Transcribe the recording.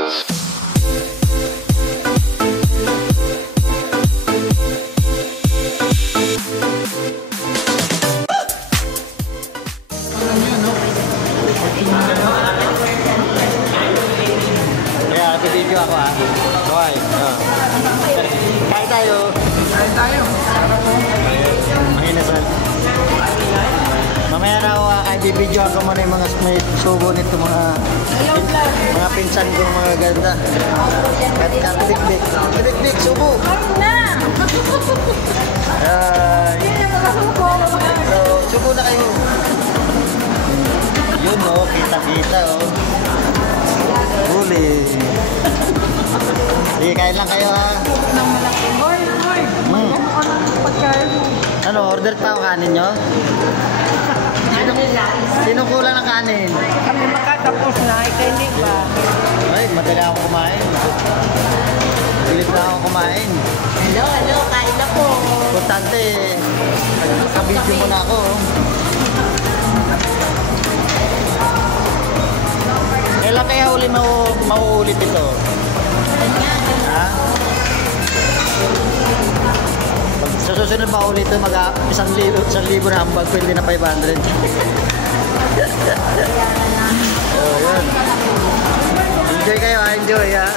Kaya video ako ha. Okay. Kain tayo. Kain tayo. Manginasal. Mamaya raw i-video ako muna yung mga may subo nito mga pinsan ko mga ganda. Katilik-lik. Katilik-lik, subo. Subo na kayo. Yun o, kita-kita o. Huli. Sige, kain lang kayo ha. Nang malaki. Hoy. Ano ka ng pagkain mo? Ano, order pa ang kanin nyo? Sino kulang ng kanin? Kami makatapos na. Ikaw hindi ba? Ay, madali ako kumain. Bilis na ako kumain. Hello. Kain na po. Importante, nagka-video muna ako. Kailan kaya uli mauulit ito? Ha? Sa susunod maulit ito, mag-1,000 na ambag, pwede na 500. Oh, yun. Enjoy kayo ha, enjoy ha.